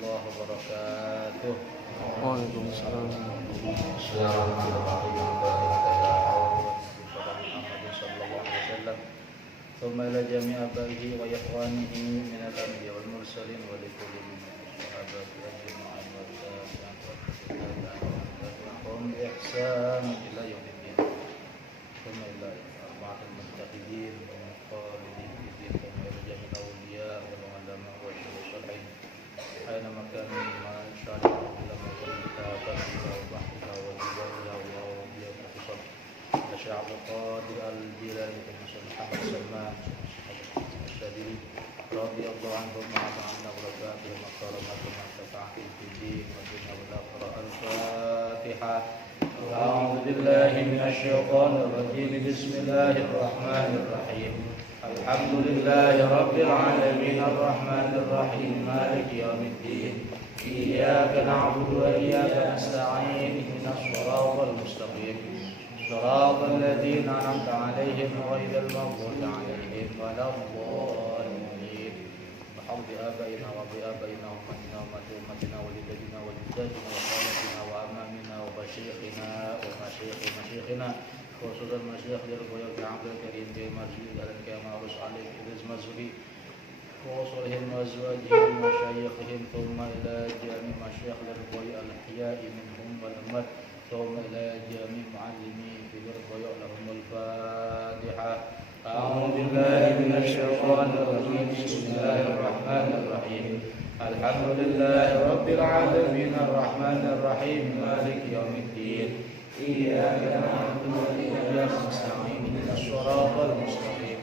warahmatullahi wabarakatuh. Waalaikumsalam. ثم إلى جميع آبائه وإخوانه من الأنبياء والمرسلين ولكل من الصحابة أجمعين والتابعين بإحسان إلى يوم الدين. ثم إلى أربعة المتخذين والخالدين في الدين. ثم إلى جميع الأولياء والعلماء والشيوخ الصالحين أينما كانوا مما شاركوا إلى كتابا وبحثها وجبالها وأولياء الاتصال الشيخ عبد القادر الجيلاني والشيخ محمد سلمان الشاذلي رضي الله عنهم وعنا خلفائهم وكرمات من شفاعة في الدين والدنيا والآخرة. الفاتحة. أعوذ بالله من الشيطان الرجيم. بسم الله الرحمن الرحيم. الحمد لله رب العالمين الرحمن الرحيم مالك يوم الدين. إياك نعبد وإياك نستعين. اهدنا الصراط المستقيم صراط الذين أنعمت عليهم غير المغضوب عليهم ولا الضالين. بحمد آبائنا وبآبائنا وأمتنا وأمتنا وجدتنا وجداتنا وخالتنا وأمامنا ومشايخنا ومشايخ مشايخنا خصوصا مشايخ الربيع عبد الكريم كمرجي على كمارس عليه إذ مزري ووصلهم وأزواجهم ومشايخهم ثم إلى جميع مشايخ الربيع الأحياء منهم والأموات ثم إلى جميع معلمي في الربيع لهم الفاتحة. أعوذ بالله من الشيطان الرجيم. بسم الله الرحمن الرحيم. الحمد لله رب العالمين الرحمن الرحيم مالك يوم الدين. إياك نعبد وإياك نستعين. اهدنا الصراط المستقيم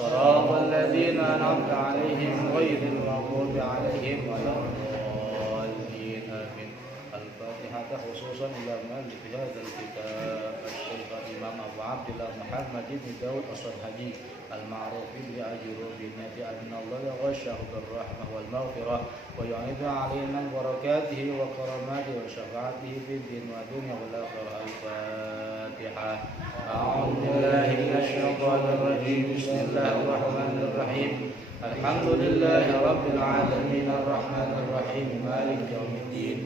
صراط الذين أنعمت عليهم غير المغضوب عليهم ولا الضالين. آمين. الفاتحة خصوصا إلى مؤلف هذا الكتاب الشيخ الإمام أبو عبد الله محمد بن داود الصنهاجي المعروف بأجروبنا بأن الله يغشه بالرحمة والمغفرة ويعيد علينا بركاته وكراماته وشفاعته في الدين والدنيا والآخرة. الفاتحة. أعوذ بالله من الشيطان الرجيم. بسم الله الرحمن الرحيم. الحمد لله رب العالمين الرحمن الرحيم مالك يوم الدين.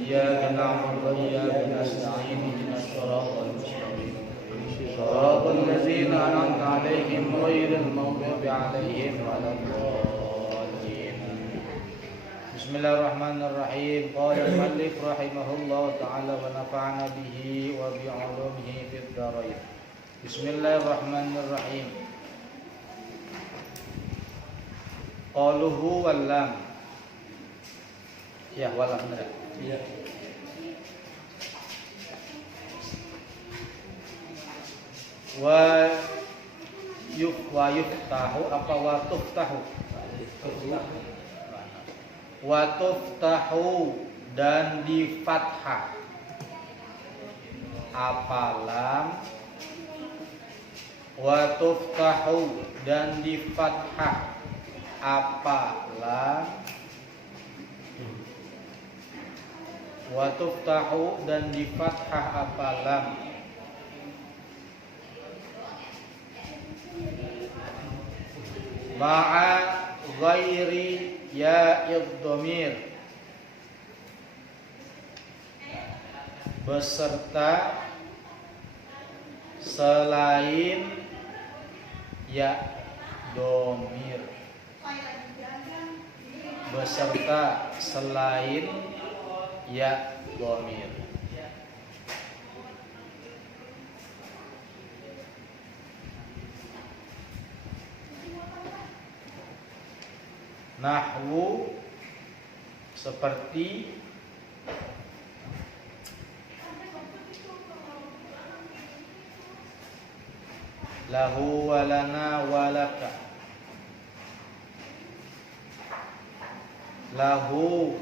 إياك نعبد وإياك نستعين. اهدنا الصراط المستقيم صراط الذين أنعمت عليهم غير المغضوب عليهم ولا الضالين. بسم الله الرحمن الرحيم. قال المؤلف رحمه الله تعالى ونفعنا به وبعلومه في الدارين. بسم الله الرحمن الرحيم. قوله واللام. Ya walam benar. Iya. Wa yuftahu apa wa tuftahu? Wa tuftahu dan di fathah. Apa lam? Wa tuftahu dan di fathah. Apa lam? Wa tuftahu dan di fathah apa lam? Ma'a ghairi ya'id dhamir beserta selain ya dhamir beserta selain ya dhamir. Nahwu seperti lahu walana walaka. Lahu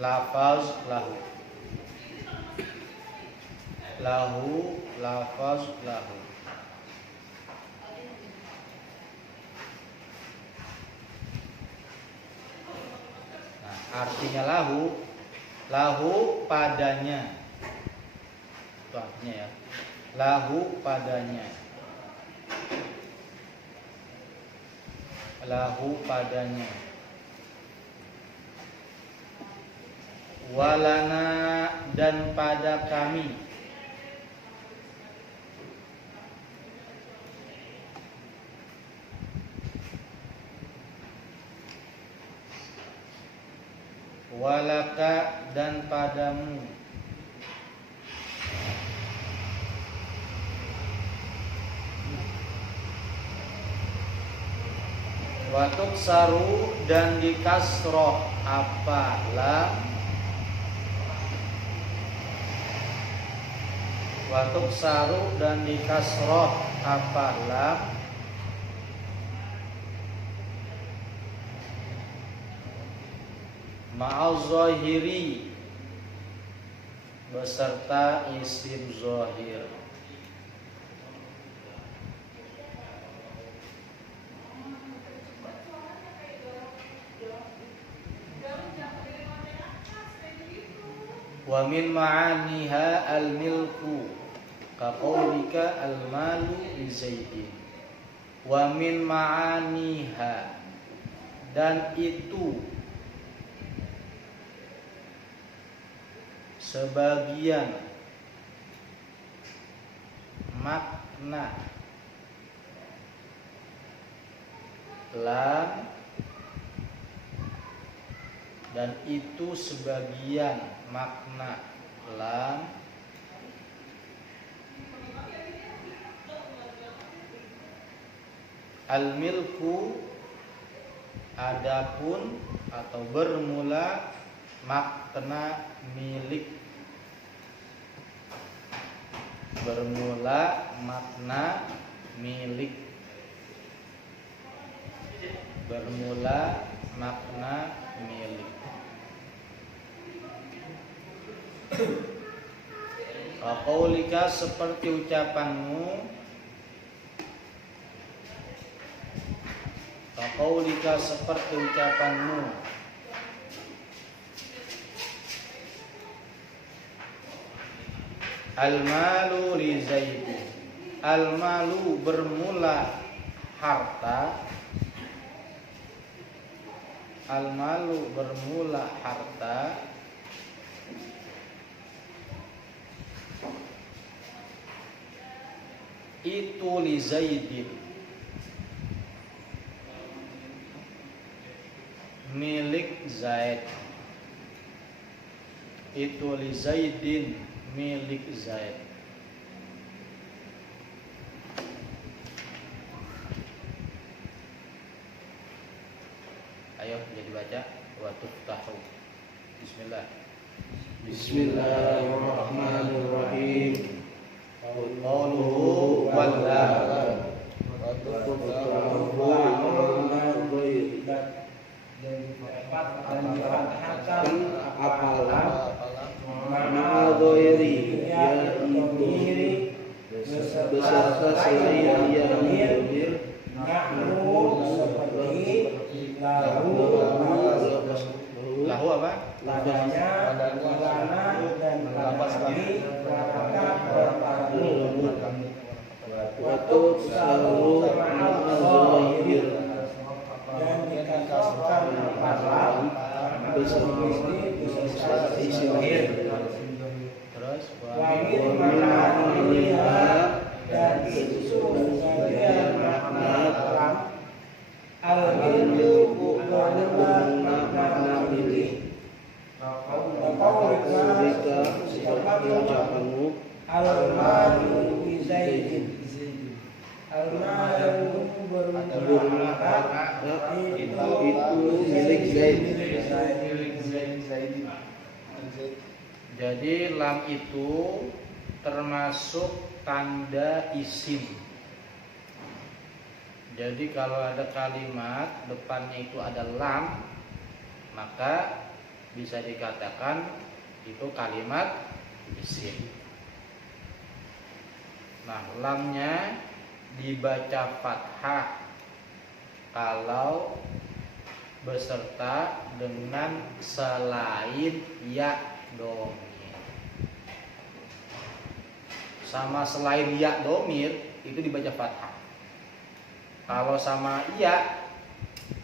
lafaz lahu. Lahu lafaz lahu. Nah, artinya lahu padanya. Itu artinya ya. Lahu padanya. lahu padanya, walana dan pada kami, walaka dan padamu, watuk saru dan dikasroh apa lam, watuk saru dan dikasroh apa lam, ma'al zahiri beserta isim zahir. Wa min ma'aniha al-milku kaqaulika al-malu li Zaidin. Wa min ma'aniha dan itu sebagian makna lam, dan itu sebagian makna lam, al-milku adapun atau bermula makna milik, bermula makna milik, bermula makna milik. Qaulika seperti ucapanmu, qaulika seperti ucapanmu, al-malu li Zaidin. Al-malu bermula harta, al-malu bermula harta, itu li Zaidin milik Zaid, itu li Zaidin milik Zaid. Ayo jadi baca wa tuftahu. Bismillah. Bismillahirrahmanirrahim. Qauluhu wallah apalah ma'adhoiri ya ibiri beserta selain ya ibir nahnu seperti lahu apa? ladanya walana dan kami waktu selalu ma'adhoir dan dikatakan apalah beserta isi lahir. Terus Wamil makna dan itu sebagian makna lam, al-milku makna milik. Qaulika seperti ucapanmu, al-malu li Zaidin. Al-malu bermakna itu milik Zaid. jadi lam itu termasuk tanda isim. Jadi kalau ada kalimat depannya itu ada lam, maka bisa dikatakan itu kalimat isim. Nah, lamnya dibaca fathah kalau beserta dengan selain ya domir. Sama selain ya domir itu dibaca fathah. Kalau sama ya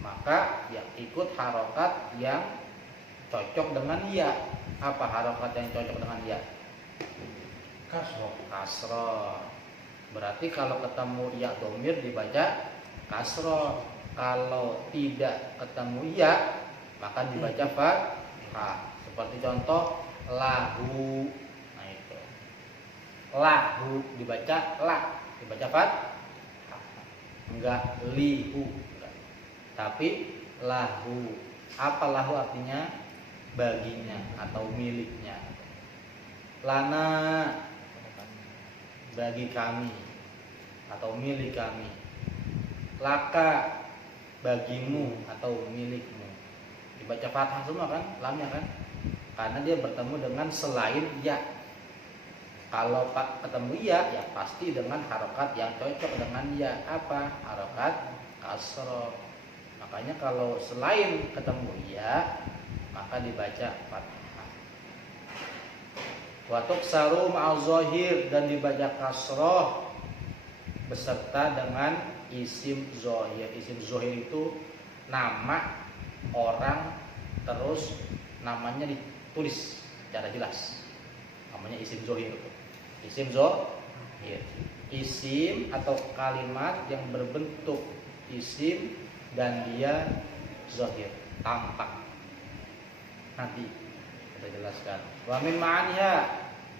maka ya ikut harokat yang cocok dengan ya. Apa harokat yang cocok dengan ya? Kasroh. Berarti kalau ketemu ya domir dibaca kasroh. Kalau tidak ketemu ya maka dibaca fathah. Seperti contoh lahu. Nah itu. Lahu dibaca la, dibaca fathah. Enggak lihu. Enggak. Tapi lahu. Apa lahu artinya? Baginya atau miliknya. Lana bagi kami atau milik kami. Laka bagimu atau milikmu. Dibaca fathah semua kan, lamnya kan? Karena dia bertemu dengan selain ya. Kalau ketemu ya, ya pasti dengan harokat yang cocok dengan ya. Apa? Harokat kasroh. Makanya kalau selain ketemu ya, maka dibaca fathah. Wa tuqsaru ma'az zahir, dan dibaca kasroh beserta dengan isim zahir. Isim zahir itu nama orang terus namanya ditulis secara jelas. Namanya isim zahir. Isim zahir. Isim atau kalimat yang berbentuk isim dan dia zahir, tampak. Nanti kita jelaskan. Wa min ma'aniha,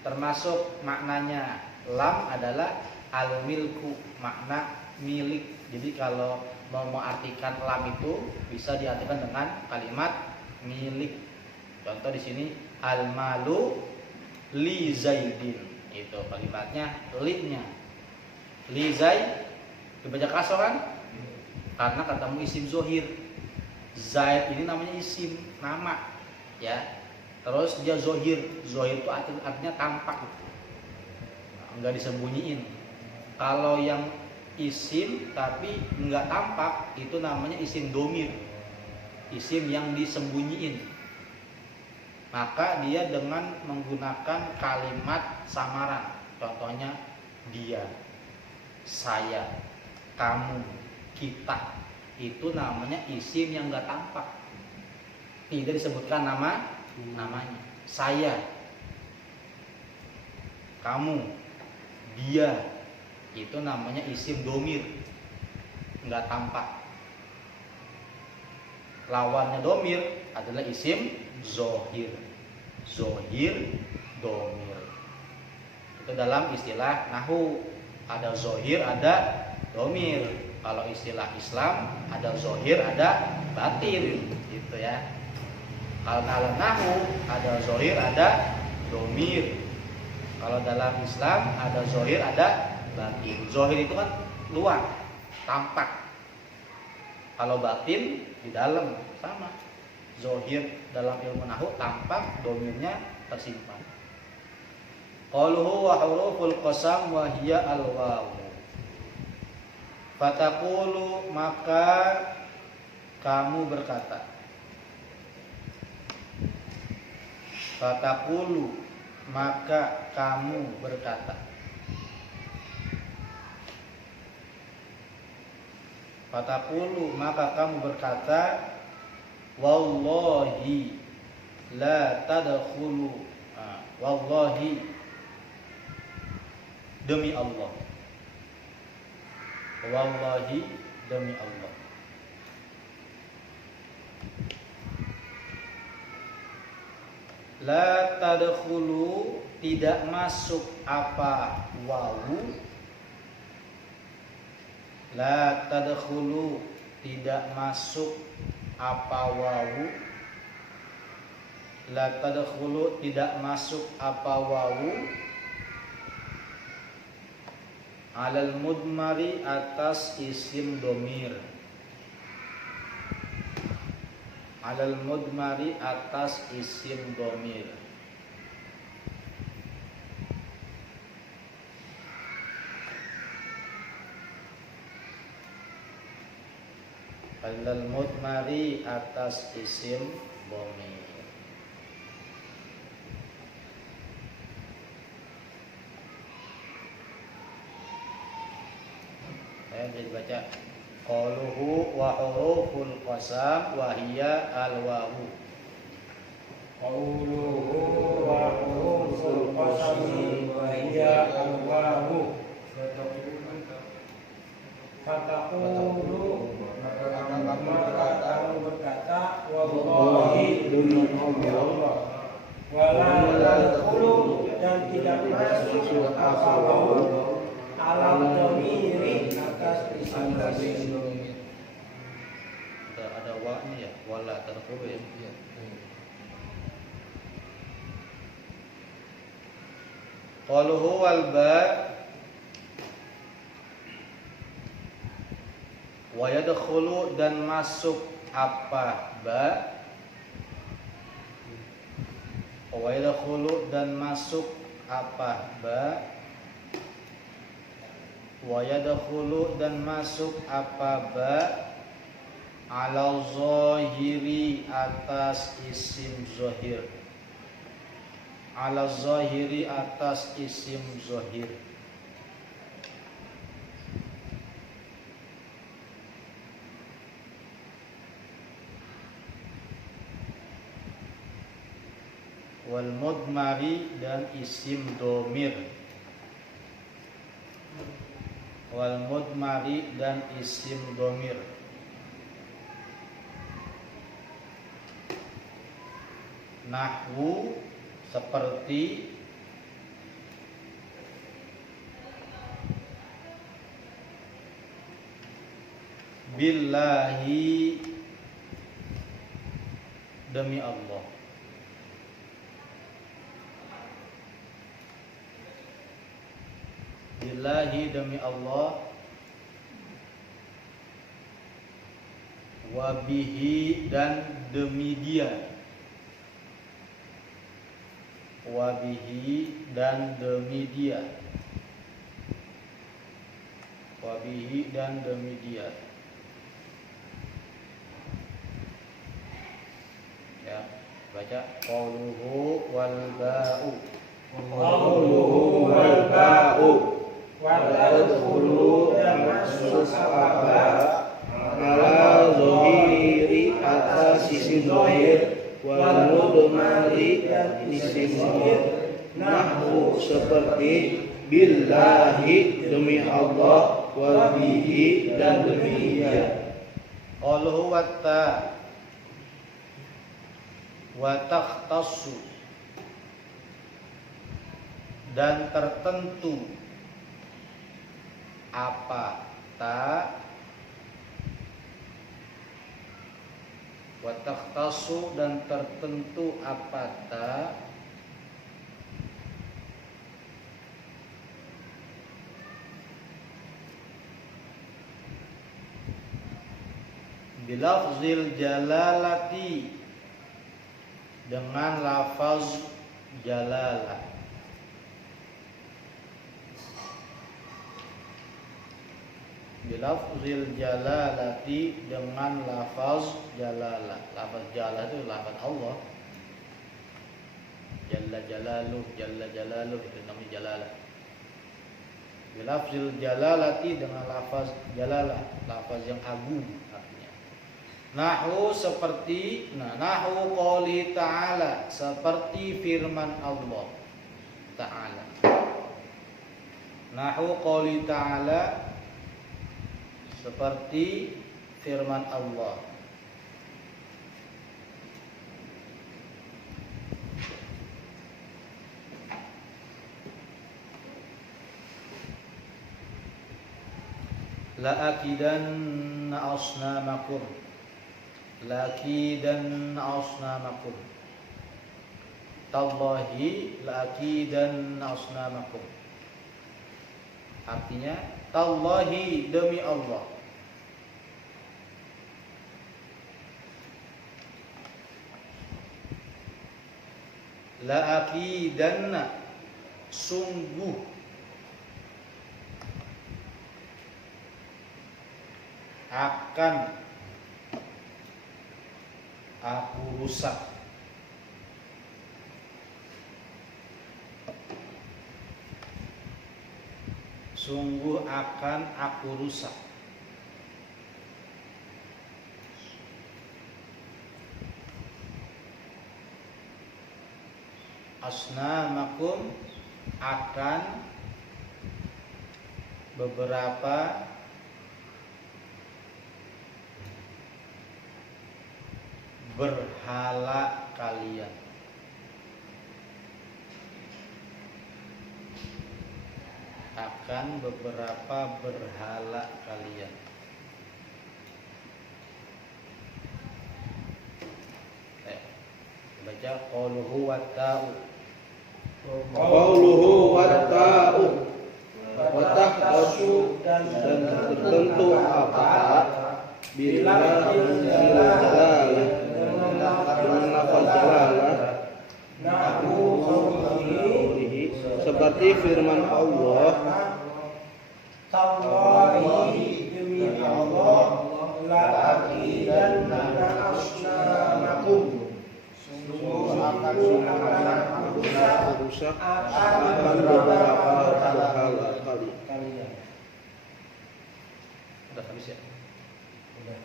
termasuk maknanya lam adalah al-milku, makna milik. Jadi kalau mau mengartikan lam itu bisa diartikan dengan kalimat milik. Contoh di sini al-malu li zaidin. Itu kalimatnya li-nya. Li zaid dibaca kasroh kan? Karena ketemu isim zahir. Zaid ini namanya isim, nama. Ya, terus dia zohir itu artinya tampak, nggak disembunyiin. Kalau yang isim tapi nggak tampak itu namanya isim domir, isim yang disembunyiin. Maka dia dengan menggunakan kalimat samaran, contohnya dia, saya, kamu, kita, itu namanya isim yang nggak tampak. Tidak disebutkan namanya. Saya, kamu, dia, itu namanya isim domir, nggak tampak. Lawannya domir adalah isim zohir. Zohir, domir. Itu dalam istilah nahu. Ada zohir, ada domir. Kalau istilah Islam ada zohir, ada batin, gitu ya. Kalau dalam nahu ada zohir, ada domir. Kalau dalam Islam ada zohir, ada batin. Zohir itu kan luar, tampak. Kalau batin di dalam, sama. Zohir dalam ilmu nahu tampak, domirnya tersimpan. Qaluhu wa huruful qasam wa hiya al-wawu. Fataqulu, maka kamu berkata. Fataqulu, maka kamu berkata. Fataqulu, maka kamu berkata, wallahi la tadkhulu. Wallahi, demi Allah. Wallahi, demi Allah. La tadkhulu, tidak masuk apa wawu. La tadkhulu, tidak masuk apa wawu. La tadkhulu, tidak masuk apa wawu. Alal mudmari, atas isim domir. Alal mudmari, atas isim domir. Alal mudmari, atas isim domir. Jadi baca Qauluhu wa huruful qasam wa hiya al-wawu. Qauluhu wa huruful qasami wa hiya al-wawu. Fataqulu maka kamu berkata wallahi demi Allah wala tadkhulu dan tidak masuk apa-apa alam dhamiri atas isim dhamir. Ada wa nya ya, wala tadkhulu ya. Qauluhu wal ba wa yadkhulu dan masuk apa ba, wa yadkhulu dan masuk apa ba, wa yadkhulu dan masuk apa ba, ala zahiri atas isim zahir, ala zahiri atas isim zahir. Wal mudmari dan isim domir, wal mudmari dan isim domir. Nahwu seperti billahi demi Allah, billahi demi Allah, wabihi dan demi dia, wabihi dan demi dia, wabihi dan demi dia. Ya, baca qauluhu wal ba'u. Qauluhu wal ba'u wa tadkhulu dan masuk apa ala zahiri atas isim zahir wal mudmari dan isim zahir. Nahwu seperti billahi demi Allah, wa bihi dan demi dia. Qauluhu watta wa takhtassu dan tertentu apa ta, wa takhtassu dan tertentu apa ta, bilafzil jalalati dengan lafaz jalalah, bilafzil jalalati dengan lafaz jalalah. Lafaz jalalah itu lafaz Allah, jalla jalaluh, jalla jalaluh itu namanya jalalah. Bilafzil jalalati dengan lafaz jalalah, lafaz yang agung artinya. Nahwu seperti nahwu qouli ta'ala, seperti firman Allah ta'ala. Nahwu qouli ta'ala seperti firman Allah. La akidanna asnamakum, lakidan asnamakum, tallahi lakidan asnamakum. Artinya tallahi demi Allah, laakidanna sungguh akan aku rusak, sungguh akan aku rusak. asnamakum akan beberapa berhala kalian. Akan beberapa berhala kalian. Baca qauluhu watta'u. Qauluhu watta'u wa tahtasu dan tertentu apa bila jalalah dengan lafaz jalalah Nahu qawlihi seperti firman Allah Tallahi demi Allah la aqidanna asnamakum sungguh akan merusak akan beberapa berhala kalian. Udah habis ya? Udah.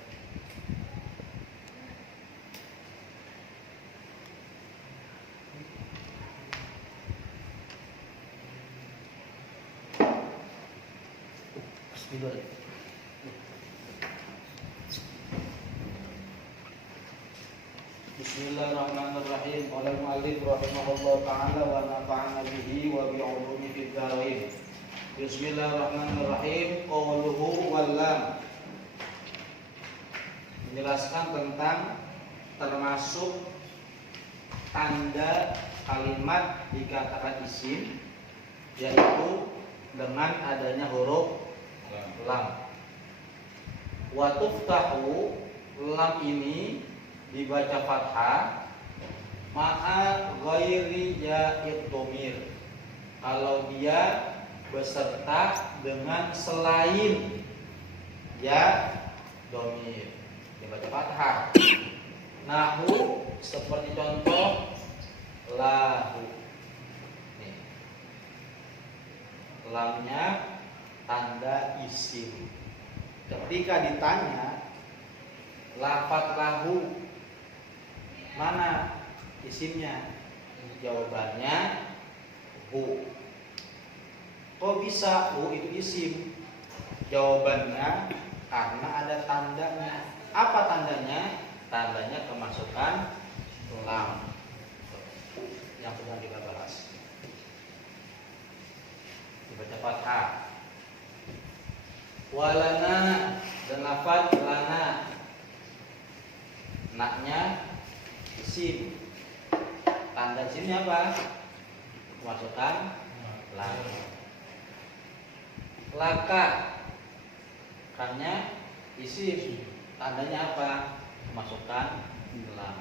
Bismillah. Bismillahirrahmanirrahim. Qala al-mu'allif rahimahullah ta'ala wa nafa'ana bihi wa bi 'ulumi fid dharain. Bismillahirrahmanirrahim. Qauluhu wal lam. Menjelaskan tentang termasuk tanda kalimat dikatakan isim, yaitu dengan adanya huruf lam. Wa tuftahu, lam ini dibaca fathah ma'a ghairi ya'id dhamir. Kalau dia beserta dengan selain ya dhamir, dibaca fathah. Nahu seperti contoh lahu. Nih. Lamnya tanda isim. Ketika ditanya lafaz lahu mana isimnya? Jawabannya hu. Kok bisa hu itu isim? Jawabannya karena ada tandanya. Apa tandanya? Tandanya kemasukan lam yang sedang kita bahas. Dibaca fathah. Walana dan lafaz lana. Naknya isim. Tanda isimnya apa? Masukkan lam. Laka, karena isim. Tandanya apa? Masukkan lam.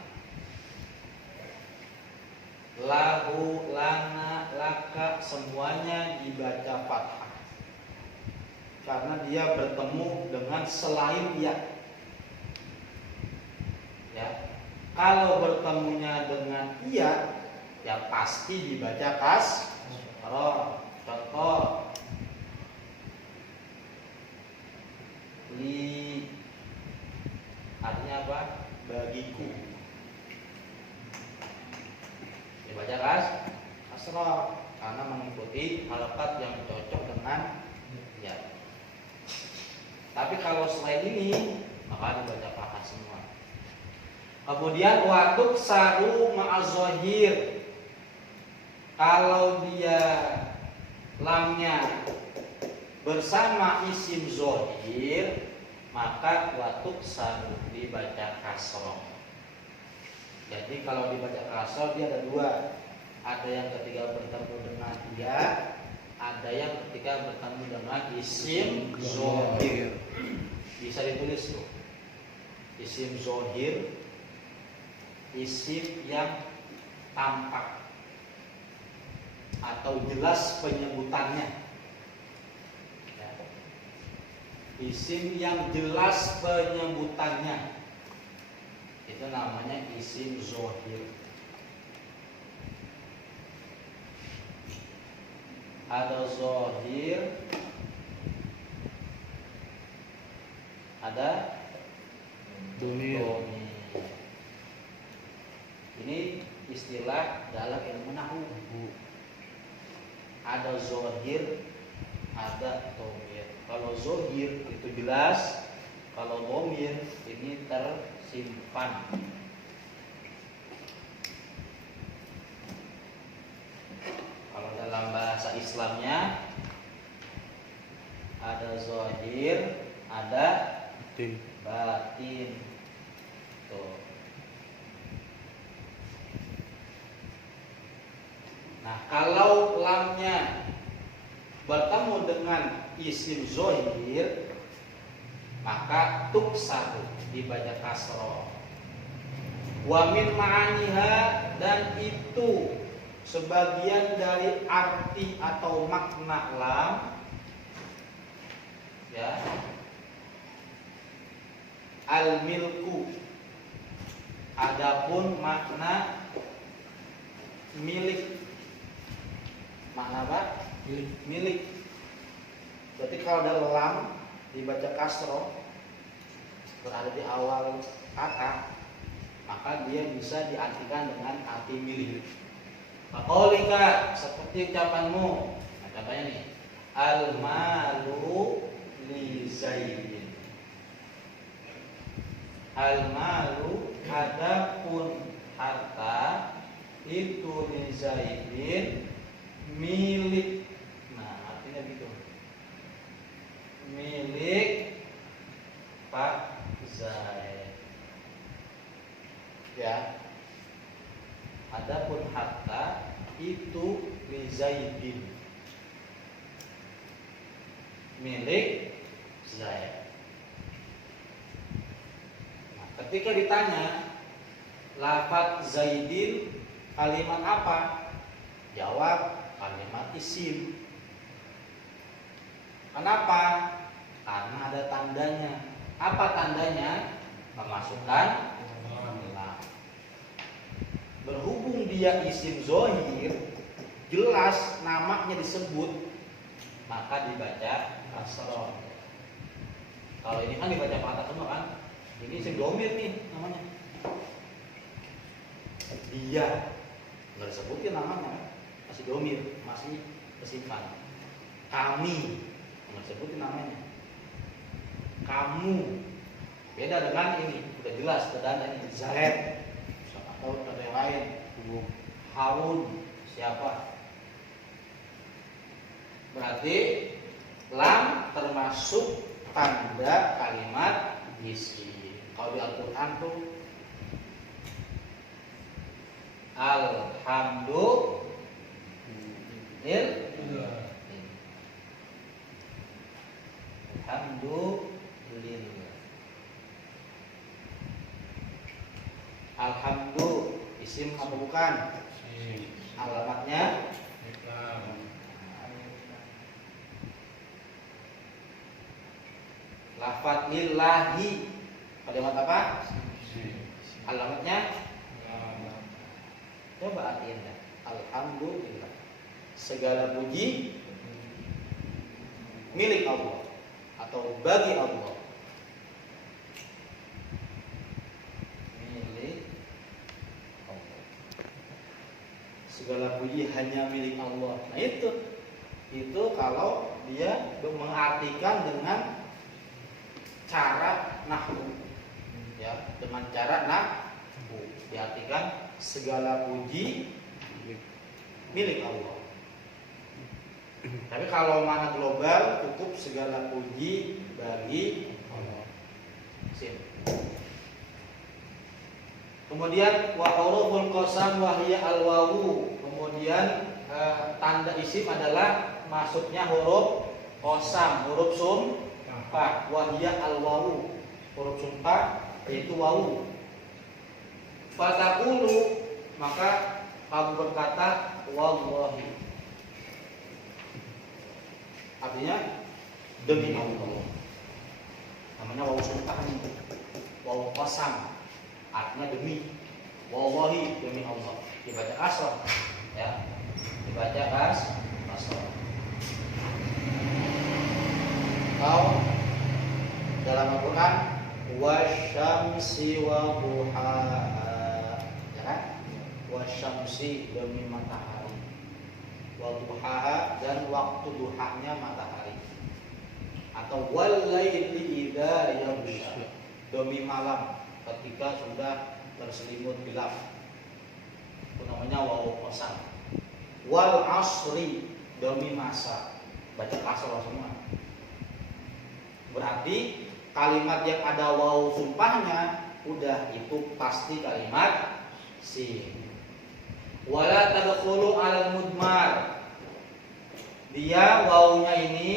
Lahu, lana, laka semuanya dibaca fathah karena dia bertemu dengan selain ya. Kalau bertemunya dengan iya, ya pasti dibaca kasroh. Contoh li, artinya apa? Bagiku. Dibaca kasroh karena mengikuti harakat yang cocok dengan ya. Tapi kalau selain ini, maka dibaca fathah semua. Kemudian watuk saru ma'azohir. Kalau dia lamnya bersama isim zohir, maka watuk saru dibaca kasroh. Jadi kalau dibaca kasroh dia ada dua. Ada yang ketika bertemu dengan dia, ada yang ketika bertemu dengan isim zohir. Bisa ditulis tuh. Isim zohir, isim yang tampak atau jelas penyebutannya. Isim yang jelas penyebutannya itu namanya isim zohir. Ada zohir, ada Domir. Ini istilah dalam ilmu nahwu. Ada zohir, ada dhamir. Kalau zohir itu jelas, kalau dhamir ini tersimpan. Kalau dalam bahasa Islamnya ada zohir, ada batin. Tuh. Nah, kalau lamnya bertemu dengan isim zohir, maka tuksaru, dibaca kasroh. Wa min ma'aniha, dan itu sebagian dari arti atau makna lam, ya, al milku, adapun makna milik. Makna apa? Milik. Berarti kalau ada lam dibaca kasroh berada di awal kata, maka dia bisa diartikan dengan arti milik. Qaulika, seperti ucapanmu. Nah, contohnya nih, al malu li Zaidin. Al malu, adapun harta itu li Zaidin milik. Nah, artinya gitu. Milik Pak Zaid. Ya. Adapun harta itu li Zaidin, milik Zaid. Nah, ketika ditanya lafaz Zaidin kalimat apa? Jawab kalimat isim. Kenapa? Karena ada tandanya. Apa tandanya? Memasukkan lam. Berhubung dia isim zohir, jelas namanya disebut, maka dibaca kasroh. Kalau ini kan dibaca fathah semua kan? Ini isim dhamir nih namanya. Dia nggak disebutin namanya, masih dhamir, masih tersimpan. Kami nggak disebutin namanya. Kamu beda dengan ini, udah jelas tanda ini Zaid atau tanda yang lain. Harun siapa? Berarti lam termasuk tanda kalimat isim. Kalau di Al-Quran tuh Alhamdulillah. Isim apa bukan? Alamatnya lafaz lillahi. Kalimat apa? Alamatnya coba artiin ya. Alhamdulillah, segala puji milik Allah atau bagi Allah. Milik Allah. Segala puji hanya milik Allah. Nah itu kalau dia mengartikan dengan cara nahwu, ya, dengan cara nahwu diartikan segala puji milik Allah. Tapi kalau mana global cukup segala puji bagi Allah. Sim. Kemudian wa huruful qasam wa hiya al-wawu. Kemudian tanda isim adalah masuknya huruf qasam, huruf sumpah. Wa hiya al-wawu. Huruf sumpah yaitu wawu. Fataqulu, maka kamu berkata wallahi. Artinya demi Allah. Namanya wawu sumpah ini. Wawu qasam. Artinya demi. Wallahi, demi Allah. Dibaca kasroh, ya. Dibaca kasroh. Atau dalam Al-Quran wasyamsi wa duhaha, ya kan? wasyamsi demi matahari, waduhaha dan waktu duhanya matahari, atau walaili idza yaghsha demi malam ketika sudah terselimut gelap, itu namanya wawu qasam. Wal asri demi masa, baca kasar semua. Berarti kalimat yang ada wawu sumpahnya udah itu pasti kalimat sin. Wala tadkhulu al mudmar, dia wawunya ini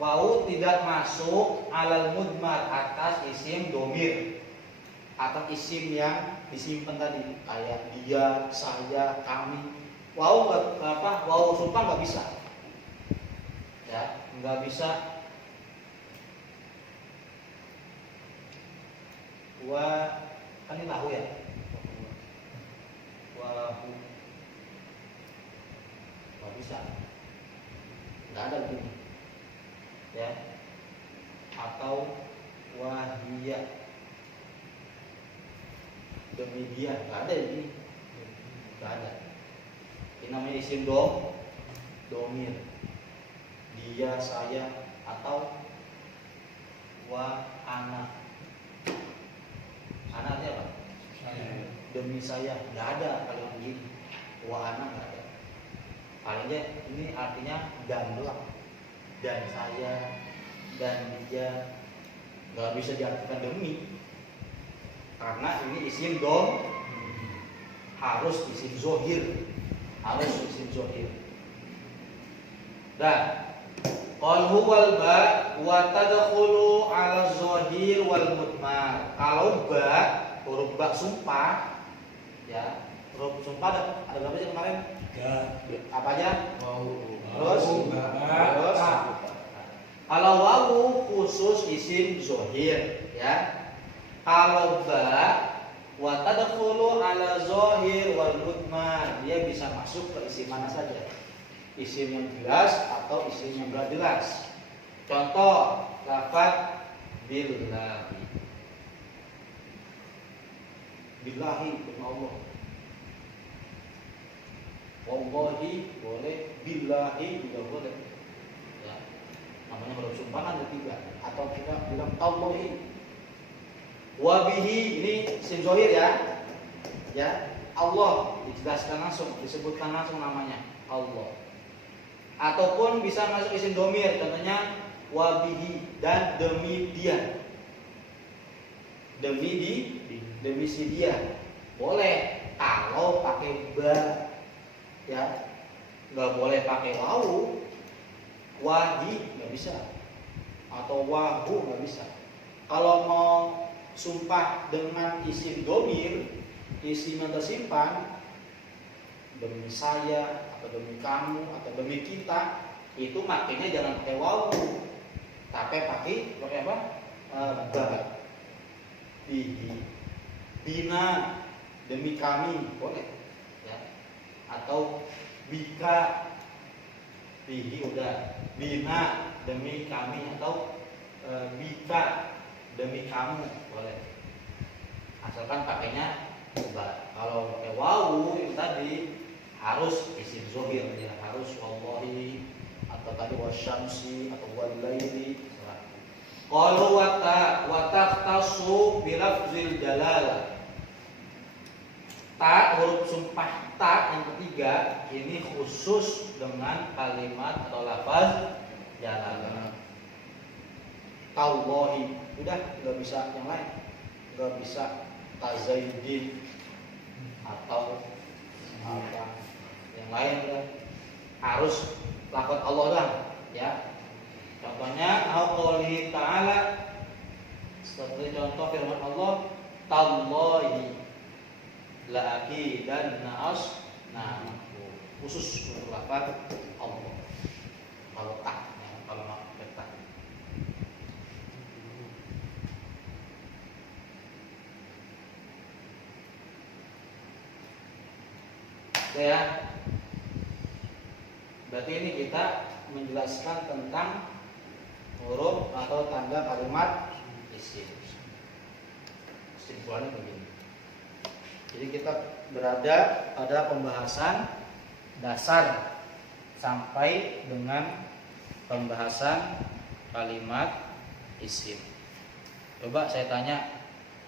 wawu tidak masuk alal mudmar atas isim domir, atas isim yang disimpan tadi kayak dia, saya, kami. Wawu wawu sumpah nggak bisa, ya nggak bisa. Kan ini lahu ya, wahu nggak bisa, nggak ada begini, ya. Atau wahia demi dia, nggak ada ini, nggak ada. Ini namanya isim domir, dia, saya, atau wa anak. Anaknya apa? Demi saya, nggak ada kalau begini. Wa anak nggak ada. Palingnya ini artinya gamblang, dan saya, dan dia, nggak bisa diartikan demi, karena ini isim dom, harus isim zohir, harus isim zohir. Dan qal huwal ba wa tadkhulu ala zohir wal mudmar. Kalau ba, huruf ba sumpah, ya huruf sumpah ada berapa sih kemarin? Apa aja? Terus kalau wawu khusus isim zohir, ya. Kalau ba wa tadkhulu ala zohir wal mudmar, dia bisa masuk ke isim mana saja, isim yang jelas atau isim yang enggak jelas. Contoh lafaz billahi, billahi demi Allah. Wallahi boleh, billahi juga boleh, ya. Namanya huruf sumpah kan ada tiga, atau kita bilang Allahi. Wabihi ini isim zohir, ya, ya. Allah dijelaskan langsung, disebutkan langsung namanya Allah. Ataupun bisa masuk isim domir, contohnya wabihi dan demi dia, demi si dia, boleh kalau pakai ba, ya, nggak boleh pakai wawu. Wahi nggak bisa, atau wahu nggak bisa. Kalau mau sumpah dengan isim domir, isim yang tersimpan, demi saya, atau demi kamu, atau demi kita, itu makanya jangan pakai wawu, tapi pakai apa? Ba. Bihi, bina, demi kami, boleh, ya. Atau bika, bihi udah, bina demi kami, atau bika demi kamu, boleh. Asalkan pakainya ba. Kalau pakai wawu yang tadi harus isim zohir, ya, harus wallahi, atau tadi wasyamsi, atau walaili. Qalu wa takhtassu bi lafzil jalalah. Ta, huruf sumpah ta yang ketiga ini khusus dengan kalimat atau lafaz jalalah. Tallahi, udah nggak bisa yang lain, nggak bisa tazaidin atau apa yang lain, kan harus lafaz Allah lah, ya. Contohnya qouli ta'ala, seperti contoh firman Allah, tallahi la aqidanna khusus untuk lafaz Allah. Kalau tak, ya, kalau tak. Oke, ya. Berarti ini kita menjelaskan tentang huruf atau tanda kalimat isim. Kesimpulannya begini. Jadi kita berada pada pembahasan dasar sampai dengan pembahasan kalimat isim. Coba saya tanya,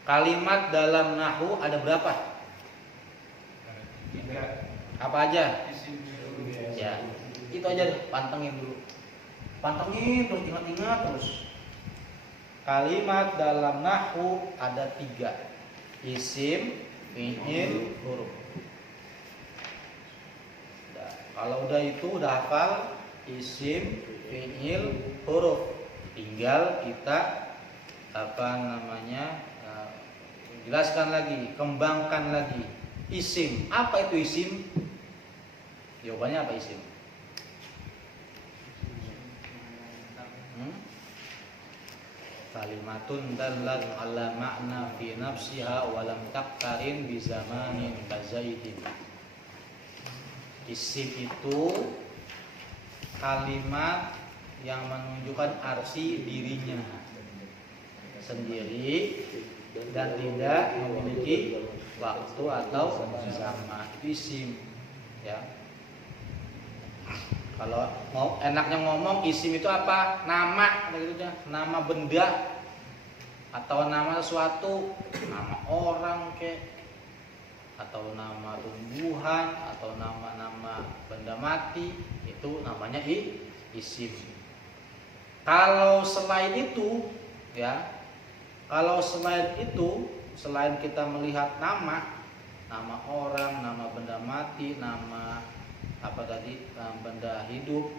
kalimat dalam nahwu ada berapa? Apa aja? Ya, itu aja deh, pantengin dulu. Pantengin terus, ingat-ingat terus. Kalimat dalam nahwu ada 3. Isim, fi'il, huruf. Nah, kalau udah itu udah hafal isim, fi'il, huruf. Tinggal kita jelaskan lagi, kembangkan lagi. Isim, apa itu isim? Jawabannya apa isim? Kalimatun dallat ala makna fi nafsiha wa lam taqtarin bi zamanin kazaidin. Isim itu kalimat yang menunjukkan arti dirinya sendiri dan tidak memiliki waktu atau zaman. Itu isim, ya. Kalau mau enaknya ngomong isim itu apa? Nama, nama benda atau nama sesuatu, nama orang atau nama tumbuhan atau nama-nama benda mati, itu namanya isim. Kalau selain itu, ya, selain kita melihat nama orang, nama benda mati, nama benda hidup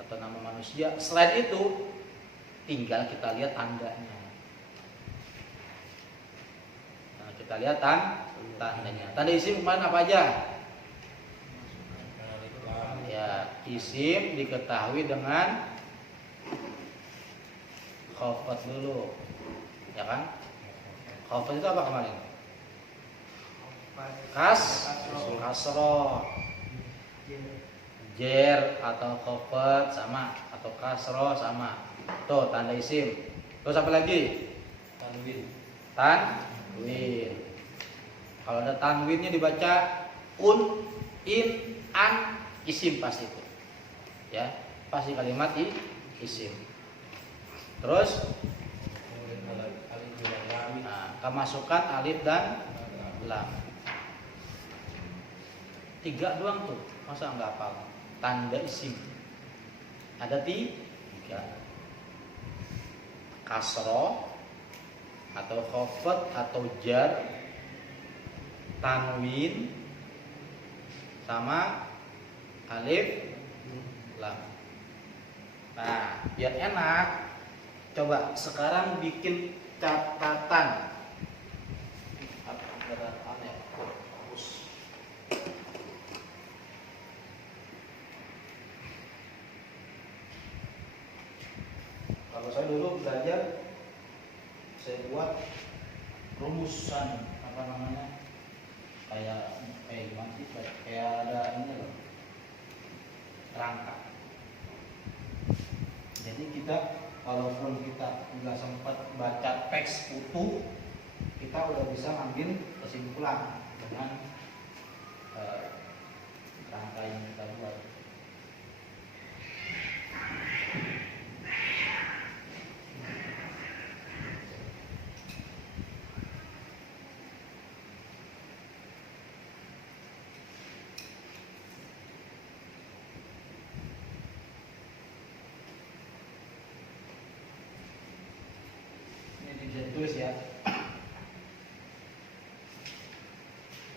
atau nama manusia, selain itu tinggal kita lihat tandanya. Nah, kita lihat tandanya. Tanda isim kemarin apa aja? Ya, isim diketahui dengan khafat dulu, ya kan? Khafat itu apa kemarin? Kasroh, jer atau khafat sama, atau kasroh sama. Tuh tanda isim. Terus apa lagi? Tanwin. Kalau ada tanwinnya dibaca in, an, isim pasti itu. Ya, pasti kalimat isim. Terus kemasukan alif dan lam. 3 doang tuh, masa nggak hafal? Tanda isim ada 3. Kasroh atau khafat atau jar, tanwin, sama alif lam. Nah, biar enak, coba sekarang bikin catatan. Kalau saya dulu belajar, saya buat rumusan kayak gimana sih? Kayak ada ini loh, rangka. Jadi kita walaupun kita nggak sempat baca teks utuh, kita udah bisa ngambil kesimpulan dengan rangka yang kita buat. Ini tulis ya,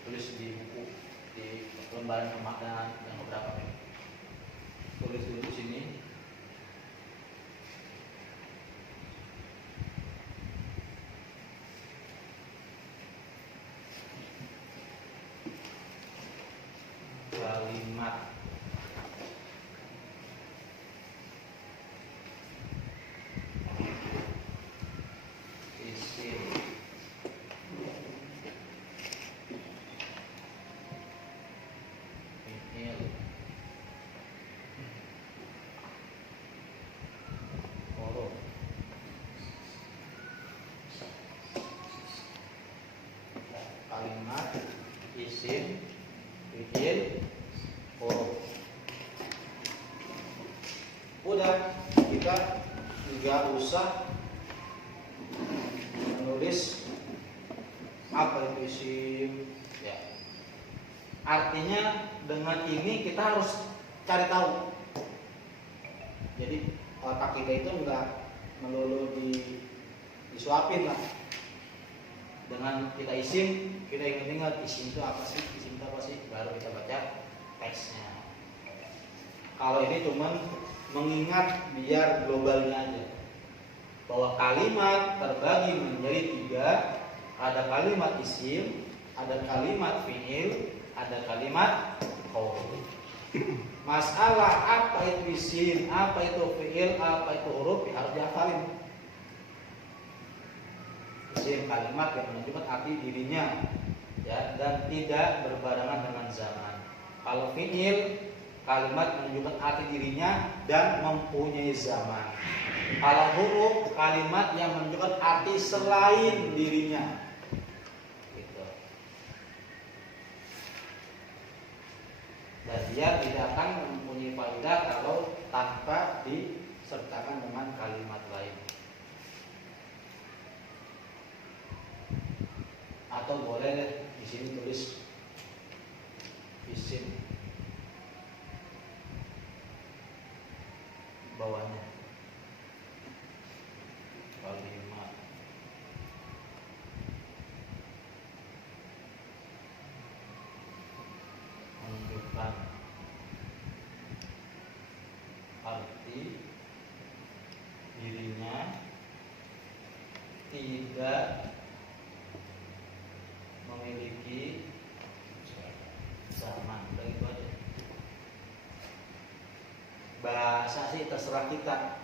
tulis di buku, di lembaran pemaknaan yang berapa nih? Tulis dulu di sini. Kalimat isim fi'il isim, fi'il, huruf. Udah, kita nggak usah menulis apa itu isim ya. Artinya dengan ini kita harus cari tahu. Jadi otak kita itu nggak melulu disuapin lah. Dengan kita isim, kita ingat isim itu apa sih, isim itu apa sih, baru kita baca teksnya. Kalau ini cuman mengingat biar globalnya aja, bahwa kalimat terbagi menjadi 3, ada kalimat isim, ada kalimat fi'il, ada kalimat qaul. Masalah apa itu isim, apa itu fi'il, apa itu huruf, ya harus dihafalin. Isim kalimat yang menunjukkan arti dirinya ya, dan tidak berbarengan dengan zaman. Kalau fi'il kalimat menunjukkan arti dirinya dan mempunyai zaman. Kalau huruf kalimat yang menunjukkan arti selain dirinya. Gitu. Dan dia tidak akan mempunyai faedah kalau tanpa disertakan dengan kalimat lain. Atau boleh deh di sini tulis isim bawahnya kalimat menunjukkan arti dirinya tidak memiliki zaman. Begitu aja. Bahasa sih terserah kita,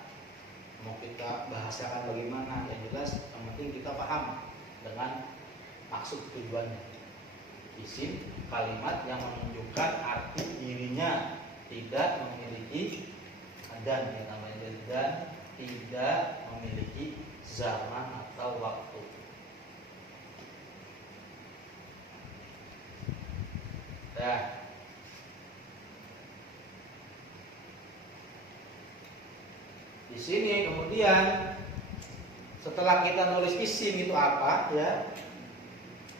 mau kita bahasakan bagaimana, yang jelas yang penting kita paham dengan maksud tujuannya. Isim kalimat yang menunjukkan arti dirinya tidak memiliki dan yang namanya dan tidak memiliki zaman atau waktu. Nah, di sini kemudian setelah kita nulis isim itu apa ya,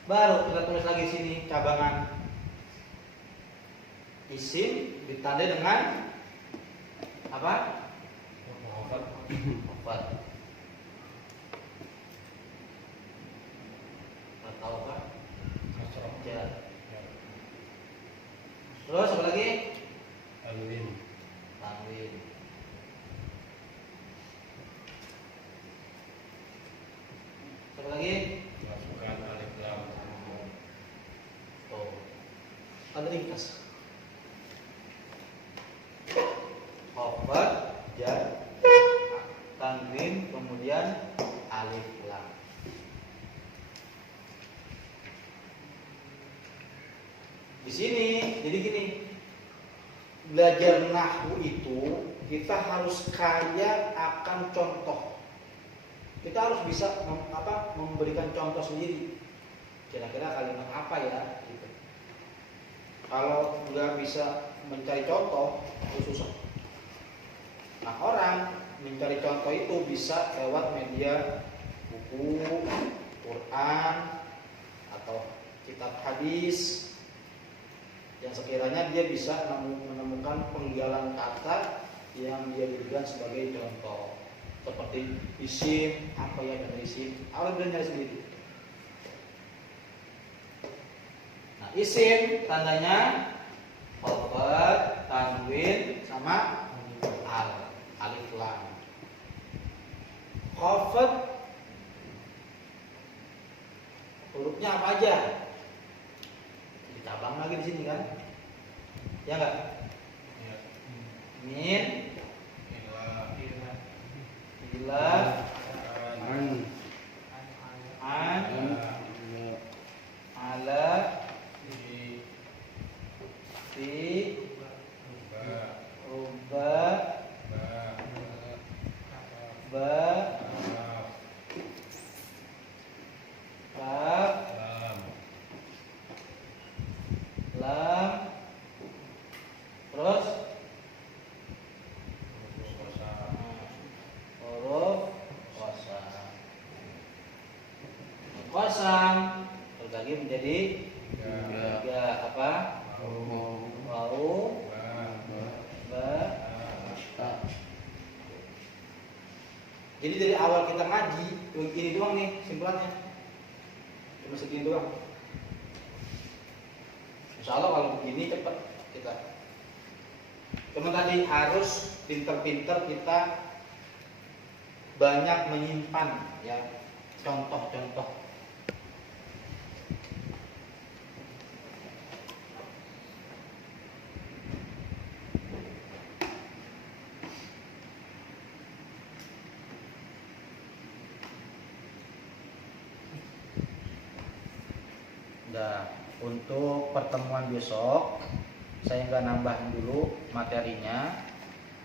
baru kita tulis lagi sini cabangan isim ditandai dengan apa? Mufrad. Atau apa? Jar. Terus apa lagi? Tanwin. Apa lagi? Masukkan alif lam. Oh. Ada ringkas. Khafad, jar, tanwin, kemudian alif lam. Di sini jadi gini, belajar nahwu itu kita harus kaya akan contoh. Kita harus bisa memberikan contoh sendiri. Kira-kira kalimat apa ya? Gitu. Kalau nggak bisa mencari contoh, itu susah. Nah, orang mencari contoh itu bisa lewat media buku, Quran, atau kitab hadis, yang sekiranya dia bisa menemukan penggalan kata yang dia jadikan sebagai contoh. Seperti isim, apa ya dari isim, harus belajar sendiri. Nah, isim tandanya khafad, tanwin, sama alif lam. Khafad hurufnya apa aja? Cabang lagi di sini kan? Ya enggak? Ya. Min, ila, an, ala, fi, ruba, ba, kaf, Qasam terbagi menjadi tiga apa? Wau, ba, ta. Jadi dari awal kita ngaji ini doang nih simpulannya, cuma segini doang. Insya Allah kalau begini cepat kita. Cuma tadi harus pinter-pinter kita banyak menyimpan ya contoh-contoh. Nah, untuk pertemuan besok saya nggak nambahin dulu materinya,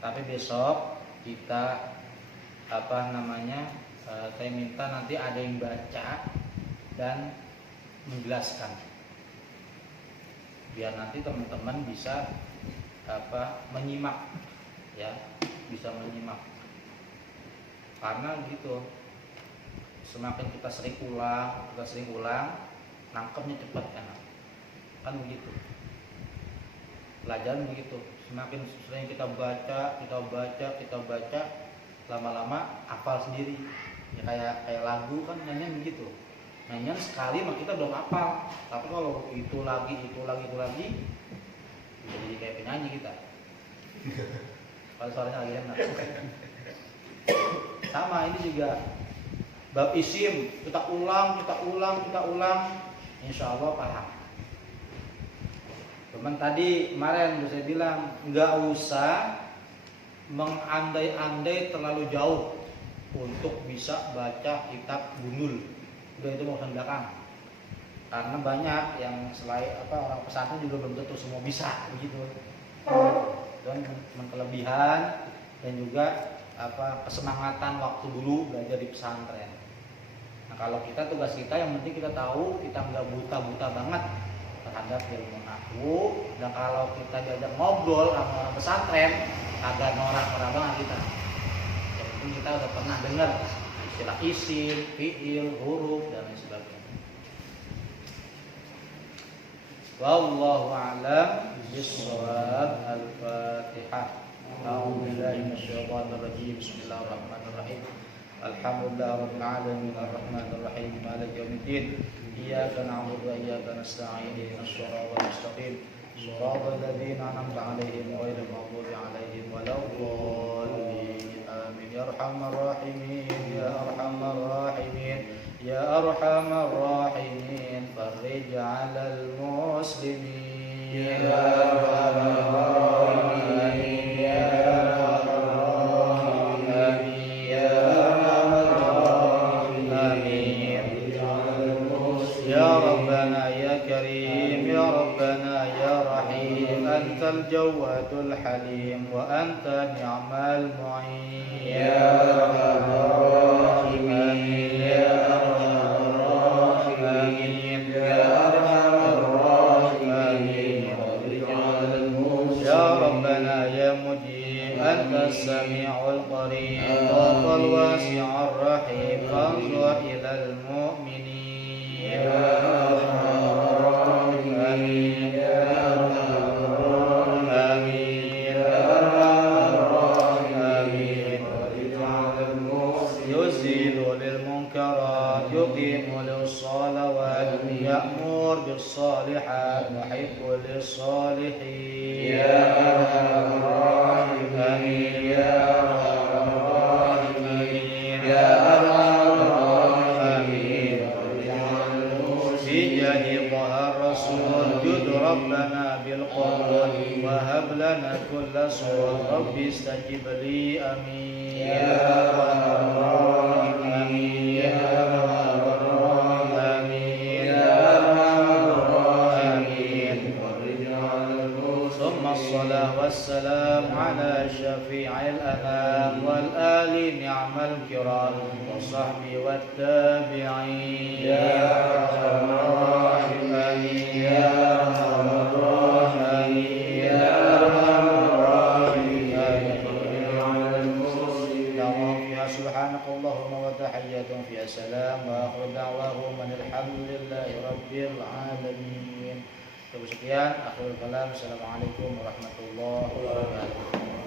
tapi besok kita saya minta nanti ada yang baca dan menjelaskan, biar nanti teman-teman bisa menyimak ya, bisa menyimak. Karena gitu, semakin kita sering ulang, nangkepnya cepat kan begitu. Pelajaran begitu, semakin sering kita baca, lama-lama hafal sendiri. Ya kayak lagu kan nyanyian begitu. Nyanyian sekali mah kita udah hafal. Tapi kalau itu lagi, bisa jadi kayak penyanyi kita. Kalau suaranya lagi enak. Sama ini juga bab isim, kita ulang, insya Allah paham. Cuman tadi kemarin saya bilang nggak usah mengandai-andai terlalu jauh untuk bisa baca kitab Gunul. Udah itu urusan belakang. Karena banyak yang selain orang pesantren juga belum tentu semua bisa begitu. Dan kelebihan dan juga kesemangatan waktu dulu belajar di pesantren. Nah, kalau kita tugas kita yang penting kita tahu, kita nggak buta-buta banget terhadap ilmu nahwu, dan kalau kita diajak ngobrol sama orang pesantren agak norak-norak banget kita. Yang penting kita udah pernah dengar istilah isim, fiil, huruf dan lain sebagainya. Wallahu a'lam bishawab. Al-Fatihah. A'udzubillahi minasyaitonir rajim. Bismillahirrahmanirrahim. Alhamdulillah rabbil alamin arrahmanir rahim maliki yaumiddin. Iyyaka na'budu wa iyyaka nasta'in ihdinas siratal mustaqim siratal ladzina an'amta 'alaihim ghairil maghdubi 'alaihim waladdallin. Amin ya arhamar rahimin ya arhamar rahimin ya arhamar rahimin farij 'alal muslimin ya arhamar rahimin ya أنت الجواد الحليم وأنت نعم المعين يا أرحم الراحمين يا أرحم الراحمين يا أرحم الراحمين يا ربنا يا مجيب أنت السميع القريب وأنت الواسع الرحيم فانظر إلى المؤمنين يا أرحم الراحمين يأمر بالصالحات ويحب للصالحين يا أرحم الراحمين يا أرحم الراحمين يا أرحم الراحمين بجاه طه الرسول جد ربنا بالقبول وهب لنا كل سوء رب استجب لي آمين يا أرحم الراحمين يا أرحم الصلاة والسلام على شفيع الأنام والآل نعم الكرام والصحب والتابعين يا أرحم الراحمين يا أرحم الراحمين يا أرحم الراحمين يا سبحانك اللهم وتحيتهم فيها سلام وآخر دعواهم أن الحمد لله رب العالمين. Cukup sekian, akhirul kalam. Assalamualaikum warahmatullahi wabarakatuh.